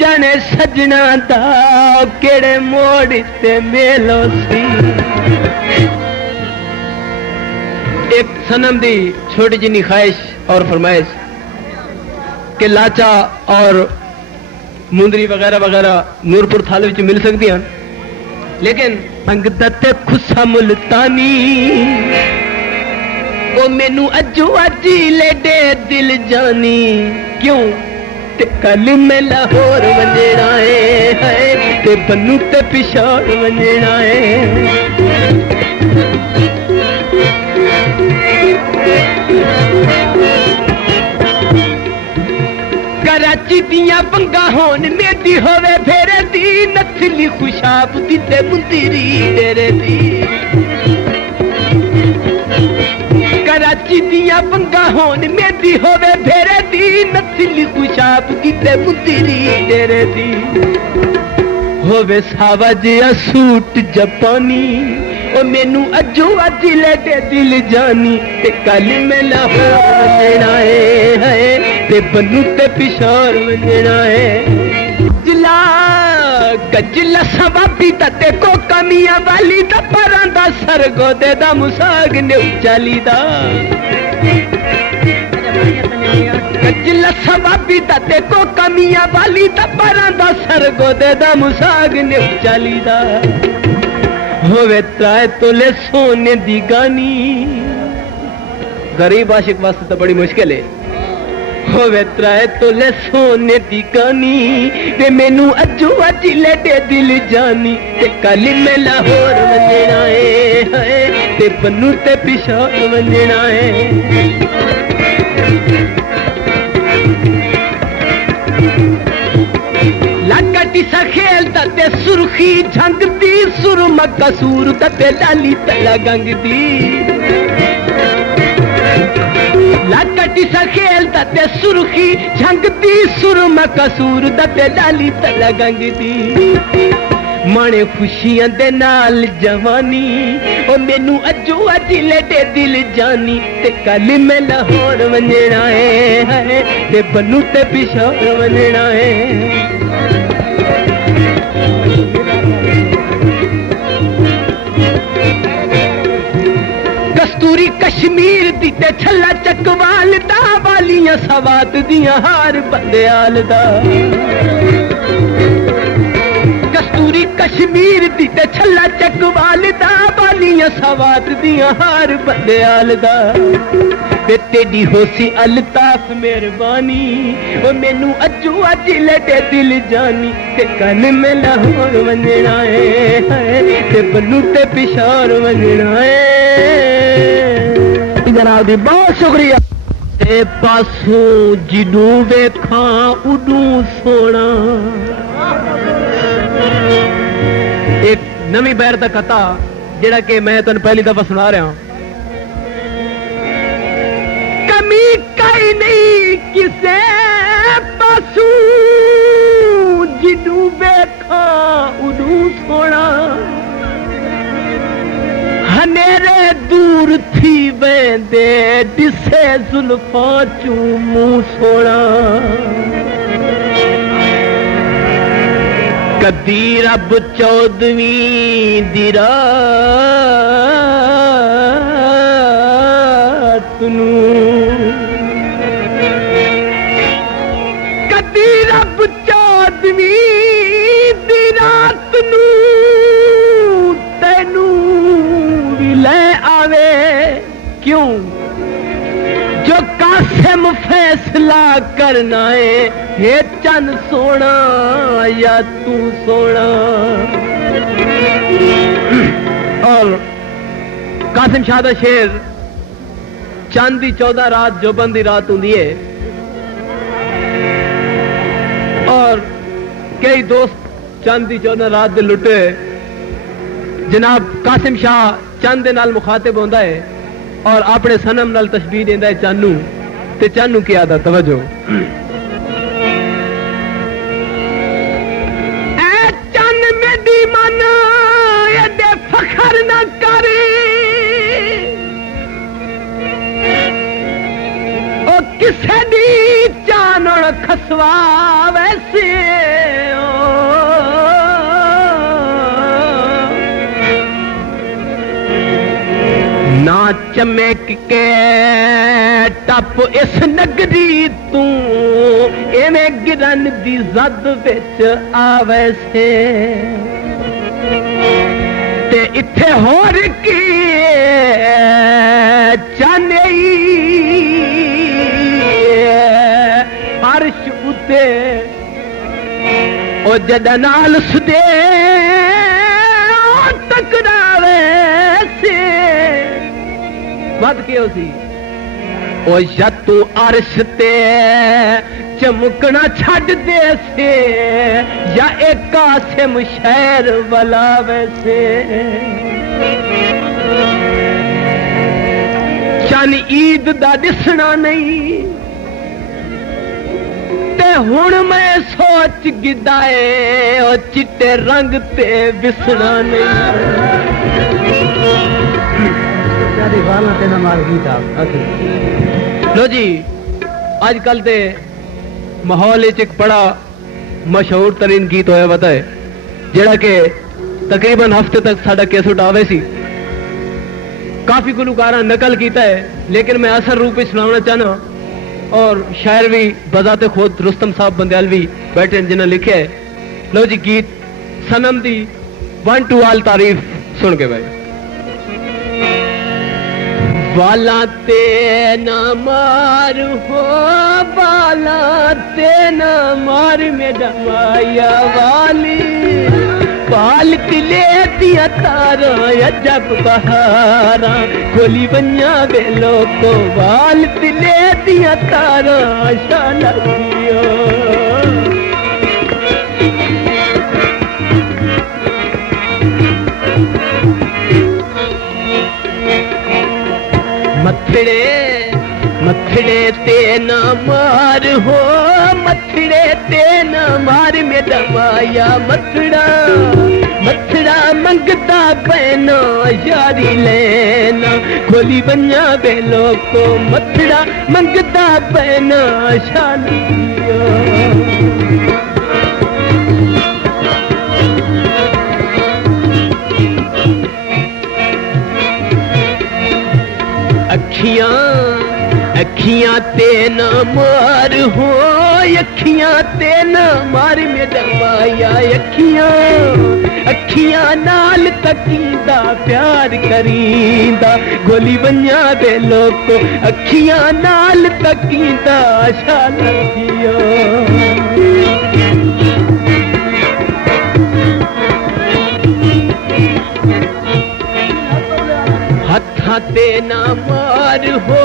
जाने सजना दा केड़े मोड़ ते मेलो सी। एक सनम दी छोटी जिनी ख्वाहिश और फरमाइश कि लाचा और मुंदरी वगैरह वगैरह नूरपुर थाले विच मिल सकती हैं, लेकिन संगत खुसा मुल्तानी ओ मैनू अजो अजी लेडे दिल जानी क्यों ते कल मैं लाहौर वंजना है ते बन्नू ते पिछाड़ वंजना है। कराची दियां बंगा होन मेरी होवे फेरे दी नथली खुशाब दी ते मुंदरी तेरे दी। कराची दियां बंगा होन मेरी होवे फेरे दी नथली खुशाब दी ते मुंदरी तेरे दी। होवे सावा जिहा सूट जापानी ओ मैनू अजो अज लेटे दिल जानी ते कल मैं लाहौर वंजना है ते बन्नू ते पिछाड़ वंजना है। जिला गजला सवाबी दा ते को कमियां वाली दा परां दा सरगोदे दा मुसाग ने चाली दा। गजला सवाबी दा ते को कमियां वाली दा परां दा सरगोदे दा मुसाग ने चाली दा। होवे त्राए तोले सोने दी गानी गरीब आशिक वास्ते तो बड़ी मुश्किल है। होवे त्राए तोले सोने दी गानी ते मैनू अजो अज लेटे दिल जानी ते कल मैं लाहौर वंजना है ते बन्नू ते पिछाड़ वंजना है। लाकटी सा खेलदा ते सुर्खी झंगदी सुरमा कसूर ते लाली तला गंगदी। लाकटी सा खेलदा ते सुर्खी झंगदी सुरमा कसूर ते लाली तला गंगदी। माने खुशियां दे नाल जवानी ओ मैनू अजो अज लेटे दिल जानी ते कल मैं लाहौर वंजना है ते बन्नू ते पिछाड़ वंजना है। कस्तूरी कश्मीर दी ते छल्ला चकवाल दा वालियां सवात दियां हार बंदयाल दा। कस्तूरी कश्मीर दी ते छल्ला चकवाल दा वालियां सवात दियां हार बंदयाल दा। ते तेरी होसी अल्ताफ मेहरबानी ओ मैनू अजो अज लेटे दिल जानी ते कल मैं लाहौर वंजना है ते बन्नू ते पिछाड़ वंजना है। जनाब दी बहुत शुक्रिया। ते पासों जिनू वेखां उडू सोना। एक नवी बैर दा कथा जेड़ा कि मैं तुहानू पहली दफा सुना रहा हूं। कमी कई नहीं किसे पासों जिनू वेखां उडू सोना। हनेरे दूर थी वेंदे दिसे जुल्फां चू मुंह सोना। कदी रब 14वीं दी रात नूं कदी रब 14वीं दी रात नूं तैनू भी ले आवे क्यों जो कासिम फैसला करना है चन सोना या तू सोना। और कासिम शाह दा शेर चंद दी 14 रात जोबन दी रात हुंदी है। और कई दोस्त चंद दी 14 रात दे लुटे। जनाब कासिम शाह चंद दे नाल मुखातिब होंदा है और अपने सनम नाल तशबीह देंदा है चानू ते चानू की आदा तवज्जो। ए चन मेरी मन एदे फखर न करे ओ किसे दी चानण खसवा वैसे ना चमक के टप इस नगरी तू इवें गिरन दी जद विच आवे से ते इत्थे होर की चाहने अर्श उते ओ जदा नाल सुदे टकरावे से वध के सी ओ या तू अर्श ते चमकना छड़ दे से या एक कासिम शहर वाला वैसे चन ईद दा दिसना नहीं ते हुण मैं सोच गिदाए ओ चिट्टे रंग ते बिसना नहीं लो जी आजकल ते माहौल एक बड़ा मशहूर तरीन गीत होया पता है जेड़ा के तकरीबन हफ्ते तक साडा कैसेट आवे सी काफी गुलकारा नकल किया है लेकिन मैं असर रूप में सुनाना चाहना और शायर भी बजाते खुद रुस्तम साहब बंदयालवी बैठे जिन्हें लिखे है लो जी गीत सनम दी 1 to all तारीफ सुन के भाई बाला ते न मार हो बाला ते न मार मेरा माया वाली पाल तिले दिया तारा अजब बहारा खोली बन्या बेलो को बाल तिले दिया तारा शाला दियो मथड़े मथड़े ते न मार हो मथड़े ते न मार मेरा माया मथड़ा मथड़ा मंगता पैना यारी लेना खोली बन्या बेलो को मथड़ा मंगता पैना शालियो अखियां अखियां ते न मार हो अखियां ते न मार मेरा माया अखियां अखियां नाल तकींदा प्यार करींदा गोली बन्या दे लोको अखियां नाल तकींदा शालियो हथा ते न मार हो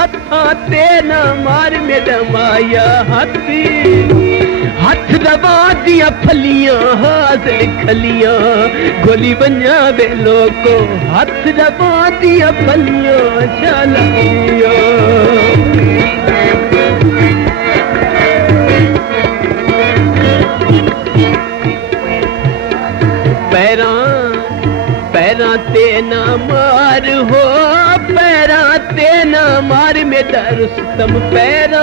हथा ते न मार मेरा माया हाथी हथ रवा दिया फलियां हाजिर खलियां गोली बन्या दे लोको हथ रवा दिया फलियां चलियो पैरा पैरा ते न मार हो पैरा ते न मार मेरा रुस्तम पैरा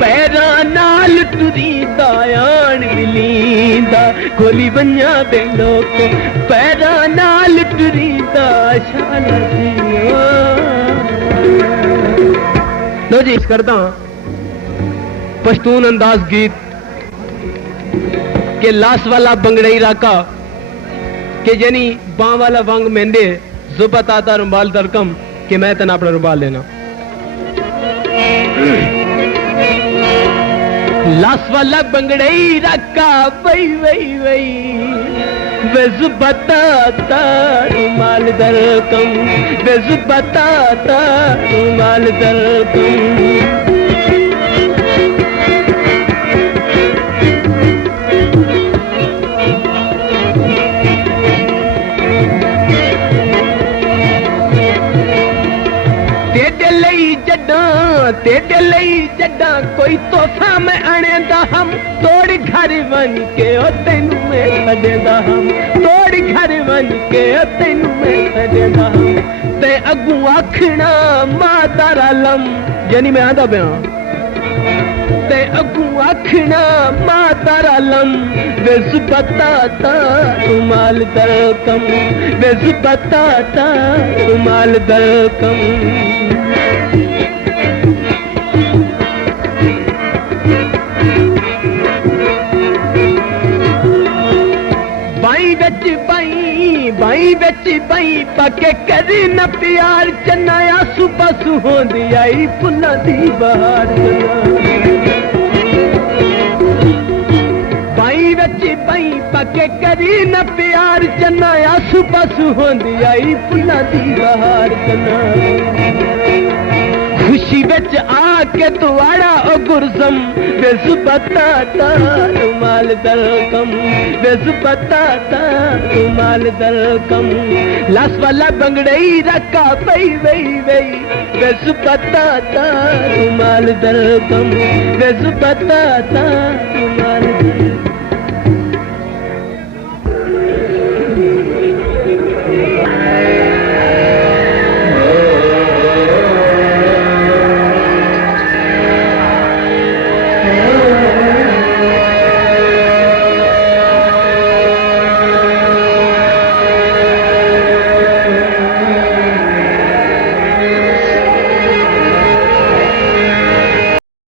पैरा नाल तुरीदा आन मिलींदा गोली बन्या दे लोको पैरा नाल तुरीदा शाला दियो लो जी करदा पश्तून अंदाज गीत के लाश वाला बंगड़ई राका के जनी बां वाला वांग मेंदे जुबत आता रुमाल दरकम कि मैं तना अपना रुमाल लेना लाश वाला बंगड़ई रखा वही वही वही वे जुबत आता रुमाल दरकम वे जुबत आता रुमाल दरकम तेरे लई जड्डा कोई तोहफा मैं आनेंदा हम तोड़ घर बन के ओ तैनू मैं छडेंदा हम तोड़ घर बन के ओ तैनू मैं छडेंदा हम ते अगू आखना मां तारा लम यानी मैं आंदा पिया ते अगू आखना माता रालम बेस बताता रुमाल दरकम बेस बताता रुमाल दरकम बाई बेच बाई पके करी न प्यार चन्ना आसू पासू होंदी आई फुल्लां दी बहार बाई बेच बाई पके करी न प्यार चन्ना आसू पासू होंदी आई फुल्लां दी बहार चन्ना खुशी बिच आके तुआड़ा ओ गुरसम बेस बताता रुमाल दरकम बेस बताता रुमाल दरकम लास वाला बंगड़ई रखा पई वई वई बेस बताता रुमाल दरकम बेस बताता रुमाल दरकम